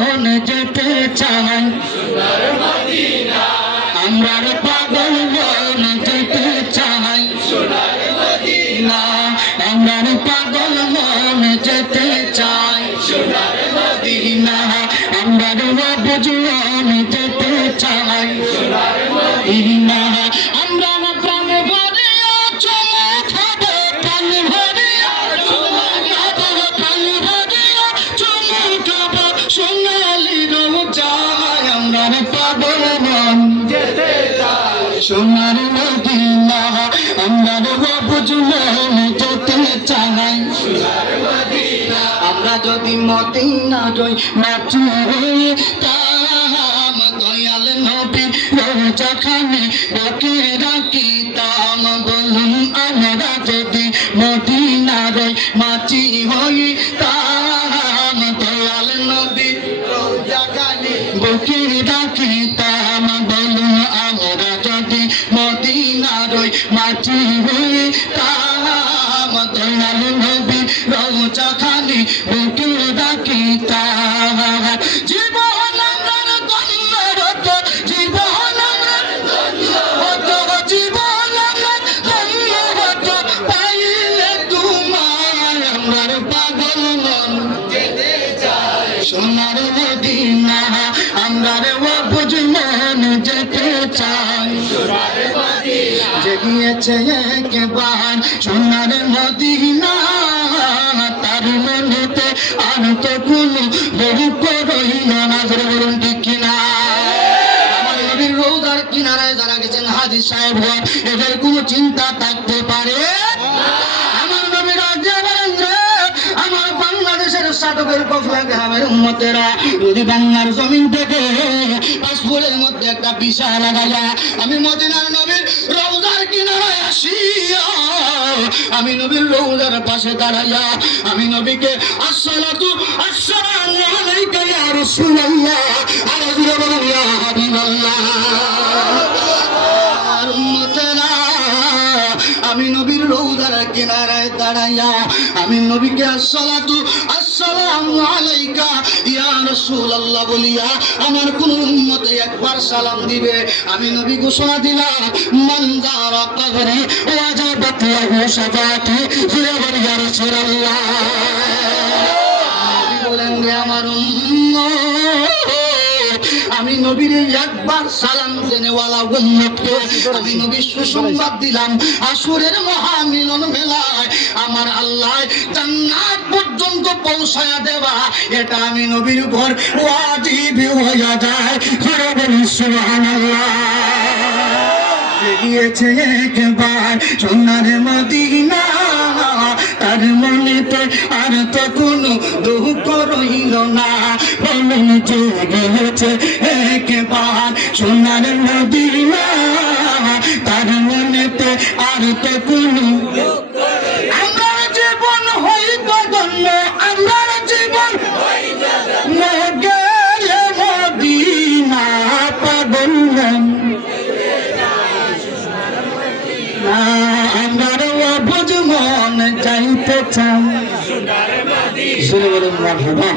মন যেতে চাই সোনার মদিনা আমার পাগল মন যেতে চাই সোনার মদিনা আমার পাগল মন যেতে চাই সোনার মদিনা আমার বুঝলাম যেতে চাই সোনার মদিনা আমরা প্রাণ ভরিয়া চলে খাবো প্রাণ ভরিয়া প্রাণ ভরিয়া চলে খাবো সোনালি রোজায় আমরা পাগল মন যেতে চাই সোনার মদিনা আমরা বুঝলাম যেতে চাই সোনার মদিনা আমরা যদি মদিনা যাই নাচি তাম দয়াল নবী রোজাখানে ডাকে রাখিতাম বলুন আমরা যদি মদিনা যাই মাছি হই তাম দয়াল নবী রোজাখানে বুকে রাখিতাম বলুন আমরা যদি মদিনা যাই মাছি হই তাম দয়াল নবী রোজাখানে বুকে রাখিতাম জীবন আমার ধন্য হতো জীবন আমার ধন্য হতো জীবন আমার ধন্য হতো পাইলে তোমার আমার পাগল মন যেতে চাই সোনার মদিনা আমরা বুঝ মন যেতে চাই সোনার মদিনা জেগিয়েছে একবার সোনার মদিনা তার মনেতে আর তো কোনো দুঃখ রইল না বলুন ঠিক কিনা আমার নবীর রোজার কিনারায় যারা গেছেন হাজী সাহেব এদের কোনো চিন্তা থাকতে পারে আমার নবীর রাজ্যে বলেন যে আমার বাংলাদেশের সাধকের কফলা গ্রামের উম্মতেরা যদি বাংলার জমিন থেকে পাসপোর্টের মধ্যে একটা ভিসা লাগাইয়া আমি মদিনার নবীর রোজার কিনারায় আসিয়া আমি নবীর রওজার পাশে দাঁড়াইয়া আমি নবীকে আসসালাতু আসসালামু আলাইকা ইয়া রাসূলুল্লাহ আর জুড়ে বলুন ইয়া হাবিবাল্লাহ আর উম্মতেরা আমি নবীর রওজার কিনারায় দাঁড়াইয়া আমি নবীকে আসসালাতু আসসালামু আলাইকা ইয়া রাসূলুল্লাহ বলিয়া আমার কোন উম্মতে একবার সালাম দিবে আমি নবী ঘোষণা দিলাম মান যারা কবরে ওয়াজাবাত লাহু শাফাআতি জুড়ে বলি ইয়া রাসূলুল্লাহ নবী বলেন যে আমার উম্মত আমি নবীর একবার সালাম দেনেওয়ালা উম্মতকে আমি নবী সুসংবাদ দিলাম আসরের মহামিলন মেলায় আমার আল্লাহ জান্নাত পর্যন্ত পৌঁছায়া দেওয়া এটা আমি নবীর উপর ওয়াজিব হয়ে যায় জোরে বলি সুবহানাল্লাহ গিয়েছে একবার সোনার মদিনা তার মনেতে আর তো কোনো দুঃখ রইল না বলুন যে গিয়েছে একবার সোনার মদিনা তার মনেতে আর তো কোনো আমরা জীবন হইত ধন্য আমরা জীবন গেলে মদিনা পাগল আমার বুঝ মন যাইতে চাই সোনার মদিনা